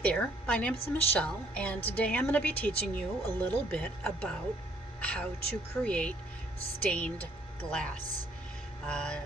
Hi there, my name is Michelle, and today I'm going to be teaching you a little bit about how to create stained glass. Uh,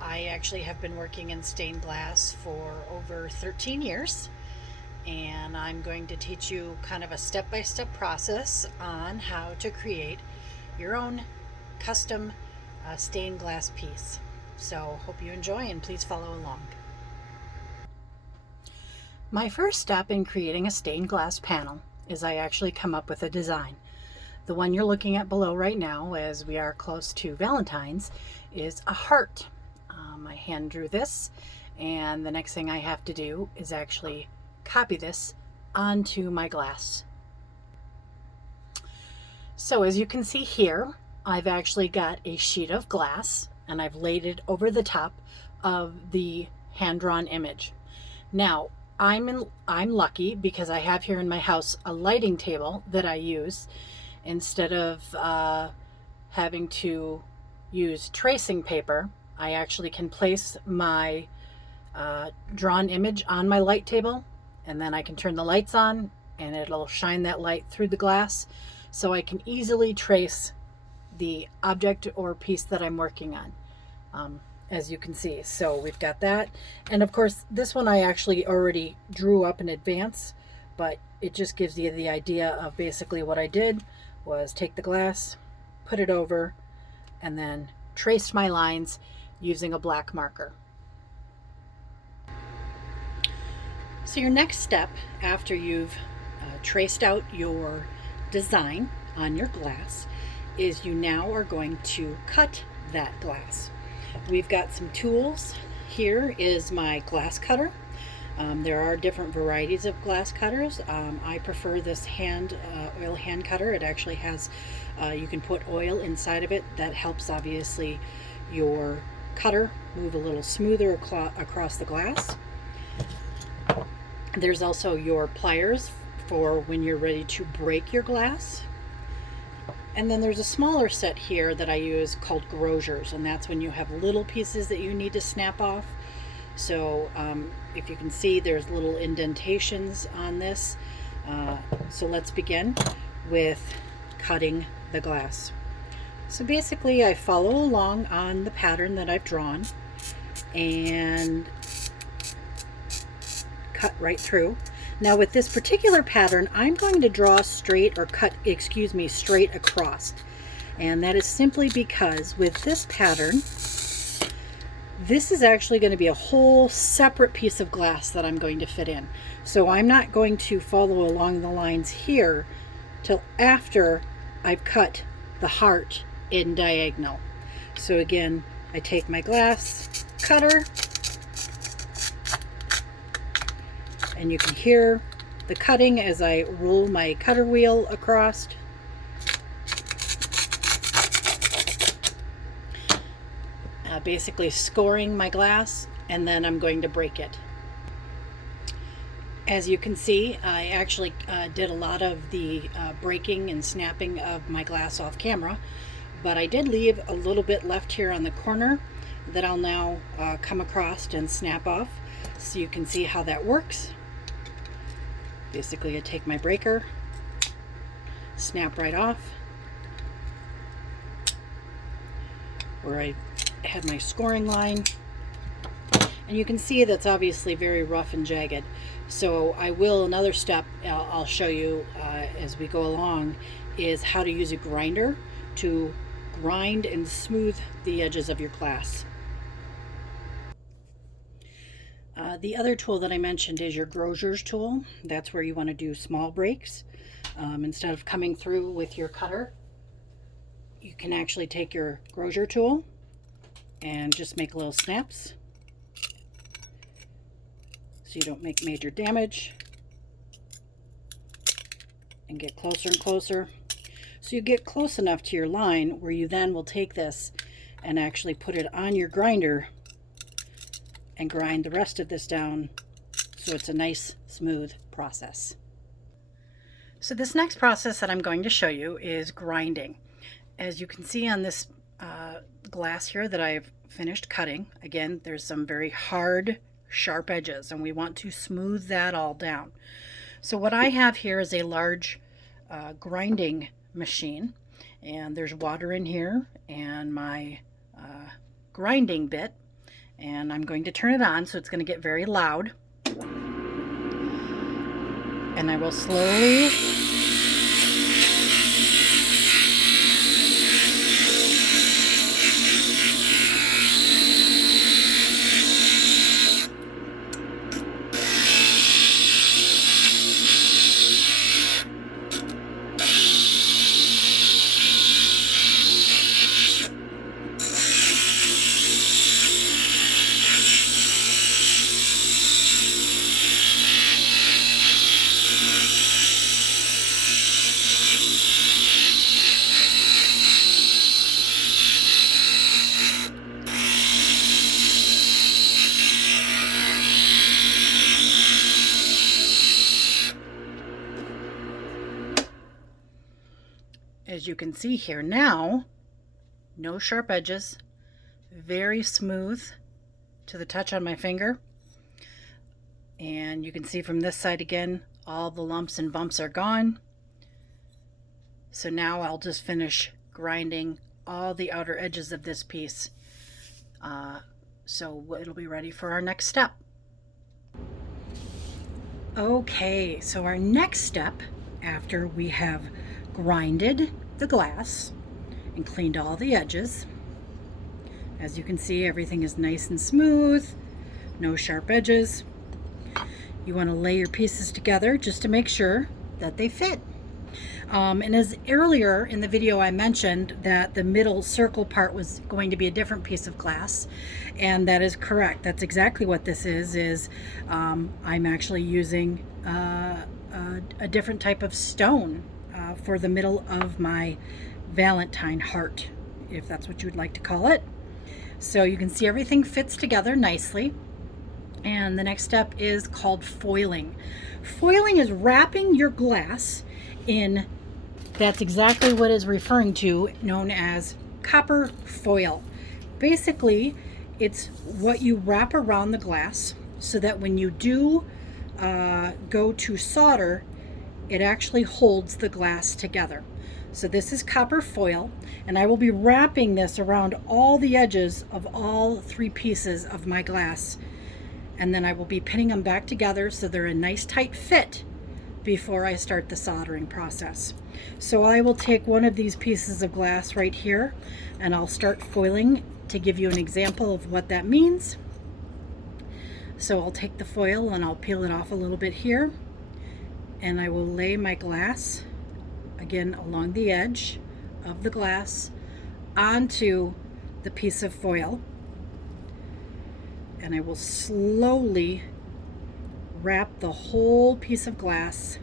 I actually have been working in stained glass for over 13 years, and I'm going to teach you kind of a step-by-step process on how to create your own custom stained glass piece. So hope you enjoy and please follow along. My first step in creating a stained glass panel is I actually come up with a design. The one you're looking at below right now, as we are close to Valentine's, is a heart. I hand drew this, and the next thing I have to do is actually copy this onto my glass. So as you can see here, I've actually got a sheet of glass and I've laid it over the top of the hand-drawn image. Now, I'm lucky because I have here in my house a lighting table that I use instead of having to use tracing paper. I actually can place my drawn image on my light table, and then I can turn the lights on and it'll shine that light through the glass, so I can easily trace the object or piece that I'm working on. As you can see. So we've got that, and of course this one I actually already drew up in advance, but it just gives you the idea of basically what I did was take the glass, put it over, and then traced my lines using a black marker. So your next step after you've traced out your design on your glass is you now are going to cut that glass. We've got some tools. Here is my glass cutter. There are different varieties of glass cutters. I prefer this oil hand cutter. It actually has, you can put oil inside of it. That helps obviously your cutter move a little smoother across the glass. There's also your pliers for when you're ready to break your glass. And then there's a smaller set here that I use called grosures, and that's when you have little pieces that you need to snap off. So if you can see, there's little indentations on this. So let's begin with cutting the glass. So basically I follow along on the pattern that I've drawn and cut right through. Now with this particular pattern, I'm going to draw straight or cut, straight across. And that is simply because with this pattern, this is actually going to be a whole separate piece of glass that I'm going to fit in. So I'm not going to follow along the lines here till after I've cut the heart in diagonal. So again, I take my glass cutter, and you can hear the cutting as I roll my cutter wheel across. Basically scoring my glass, and then I'm going to break it. As you can see, I actually did a lot of the breaking and snapping of my glass off camera, but I did leave a little bit left here on the corner that I'll now come across and snap off, so you can see how that works. Basically, I take my breaker, snap right off where I had my scoring line, and you can see that's obviously very rough and jagged. So I will, another step I'll show you as we go along is how to use a grinder to grind and smooth the edges of your glass. The other tool that I mentioned is your grosures tool. That's where you want to do small breaks. Instead of coming through with your cutter, you can actually take your grosure tool and just make little snaps so you don't make major damage, and get closer and closer. So you get close enough to your line where you then will take this and actually put it on your grinder and grind the rest of this down so it's a nice smooth process. So this next process that I'm going to show you is grinding. As you can see on this glass here that I've finished cutting, again, there's some very hard, sharp edges, and we want to smooth that all down. So what I have here is a large grinding machine, and there's water in here and my grinding bit, and I'm going to turn it on so it's going to get very loud, and I will slowly as you can see here now, no sharp edges, very smooth to the touch on my finger. And you can see from this side again, all the lumps and bumps are gone. So now I'll just finish grinding all the outer edges of this piece. So it'll be ready for our next step. Okay, so our next step, after we have grinded the glass and cleaned all the edges, as you can see, everything is nice and smooth, no sharp edges. You want to lay your pieces together just to make sure that they fit. And as earlier in the video I mentioned that the middle circle part was going to be a different piece of glass, and that is correct. That's exactly what this is I'm actually using a different type of stone for the middle of my Valentine heart, if that's what you would like to call it. So you can see everything fits together nicely. And the next step is called foiling. Foiling is wrapping your glass in, that's exactly what is referring to, known as copper foil. Basically, it's what you wrap around the glass so that when you do go to solder, it actually holds the glass together. So this is copper foil, and I will be wrapping this around all the edges of all three pieces of my glass. And then I will be pinning them back together so they're a nice tight fit before I start the soldering process. So I will take one of these pieces of glass right here, and I'll start foiling to give you an example of what that means. So I'll take the foil and I'll peel it off a little bit here, and I will lay my glass again along the edge of the glass onto the piece of foil, and I will slowly wrap the whole piece of glass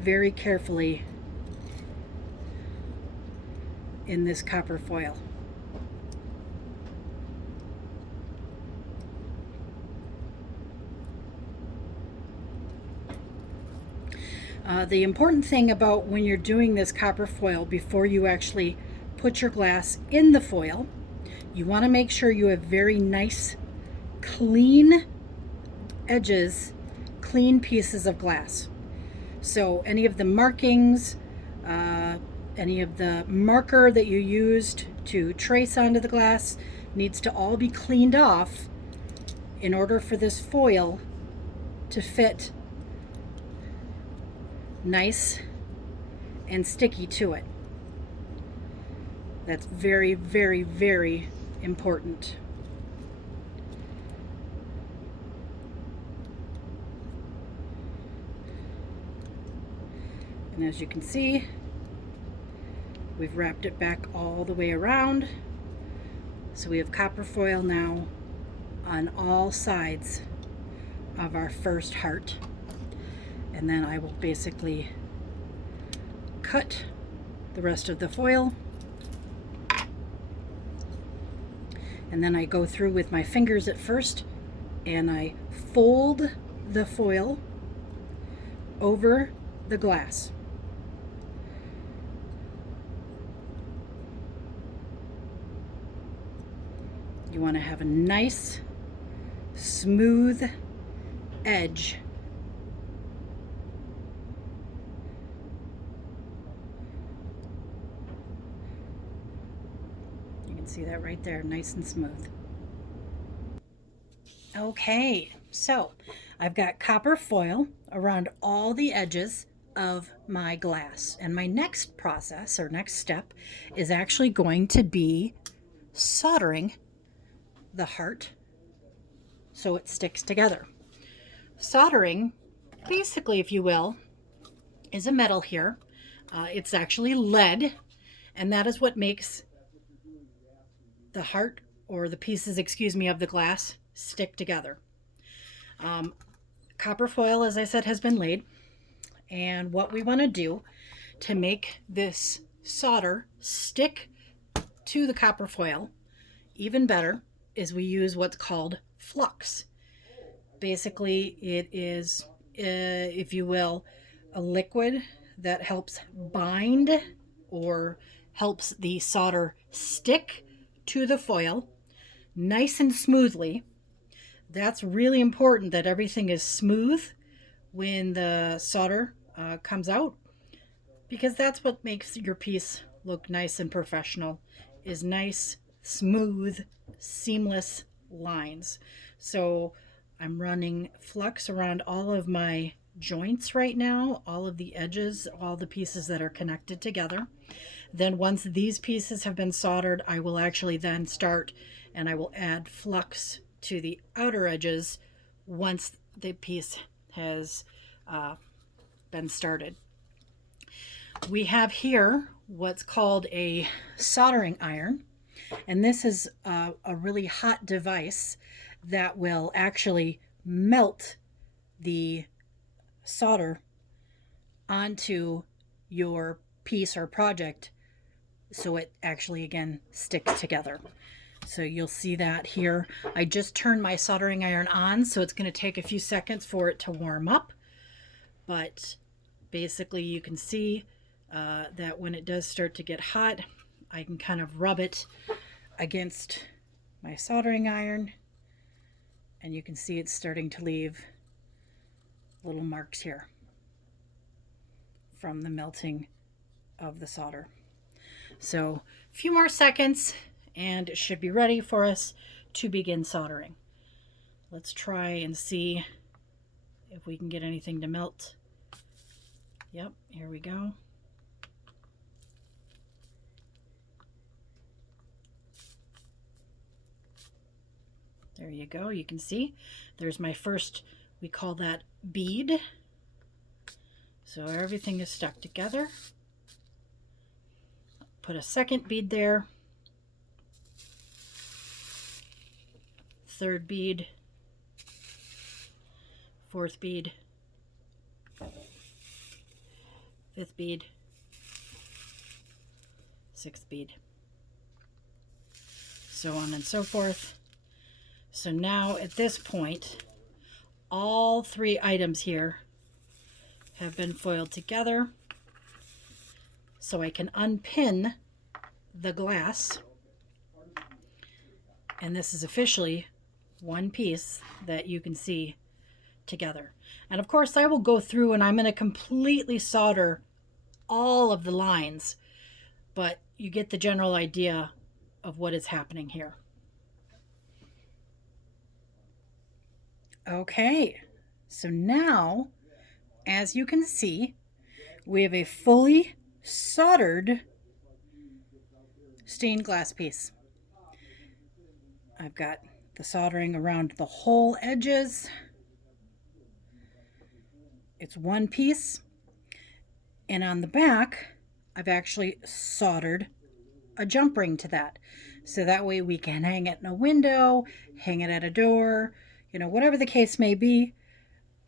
very carefully in this copper foil. The important thing about when you're doing this copper foil, before you actually put your glass in the foil, you want to make sure you have very nice, clean edges, clean pieces of glass. So any of the markings, any of the marker that you used to trace onto the glass needs to all be cleaned off in order for this foil to fit nice and sticky to it. That's very, very, very important. And as you can see, we've wrapped it back all the way around. So we have copper foil now on all sides of our first heart. And then I will basically cut the rest of the foil. And then I go through with my fingers at first and I fold the foil over the glass. You want to have a nice, smooth edge See that right there, nice and smooth. Okay, so I've got copper foil around all the edges of my glass. And my next process or next step is actually going to be soldering the heart so it sticks together. Soldering, basically, if you will, is a metal here. It's actually lead, and that is what makes the heart, or the pieces, excuse me, of the glass stick together. Copper foil, as I said, has been laid, and what we want to do to make this solder stick to the copper foil even better is we use what's called flux. Basically, it is, if you will, a liquid that helps bind or helps the solder stick to the foil nice and smoothly. That's really important, that everything is smooth when the solder comes out, because that's what makes your piece look nice and professional, is nice, smooth, seamless lines. So I'm running flux around all of my joints right now, all of the edges, all the pieces that are connected together. Then once these pieces have been soldered, I will actually then start and I will add flux to the outer edges once the piece has been started. We have here what's called a soldering iron, and this is a really hot device that will actually melt the solder onto your piece or project so it actually, again, sticks together. So you'll see that here. I just turned my soldering iron on, so it's going to take a few seconds for it to warm up. But basically you can see that when it does start to get hot, I can kind of rub it against my soldering iron, and you can see it's starting to leave little marks here from the melting of the solder. So a few more seconds and it should be ready for us to begin soldering. Let's try and see if we can get anything to melt. Yep, here we go. There you go. You can see there's my first, we call that bead. So everything is stuck together. Put a second bead there. Third bead. Fourth bead. Fifth bead. Sixth bead. So on and so forth. So now at this point, all three items here have been foiled together. So I can unpin the glass. And this is officially one piece that you can see together. And of course I will go through and I'm going to completely solder all of the lines, but you get the general idea of what is happening here. Okay, so now, as you can see, we have a fully soldered stained glass piece. I've got the soldering around the whole edges. It's one piece. And on the back, I've actually soldered a jump ring to that. So that way we can hang it in a window, hang it at a door, you know, whatever the case may be.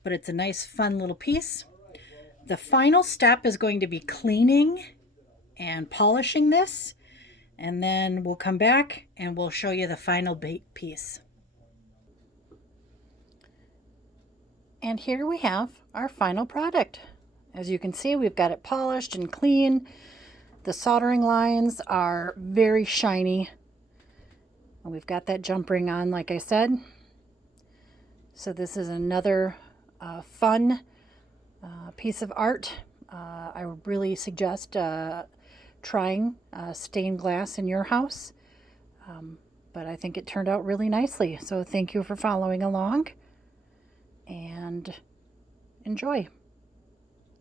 But it's a nice, fun little piece. The final step is going to be cleaning and polishing this. And then we'll come back and we'll show you the final baked piece. And here we have our final product. As you can see, we've got it polished and clean. The soldering lines are very shiny. And we've got that jump ring on, like I said. So this is another fun piece of art. I would really suggest trying stained glass in your house. But I think it turned out really nicely. So thank you for following along and enjoy.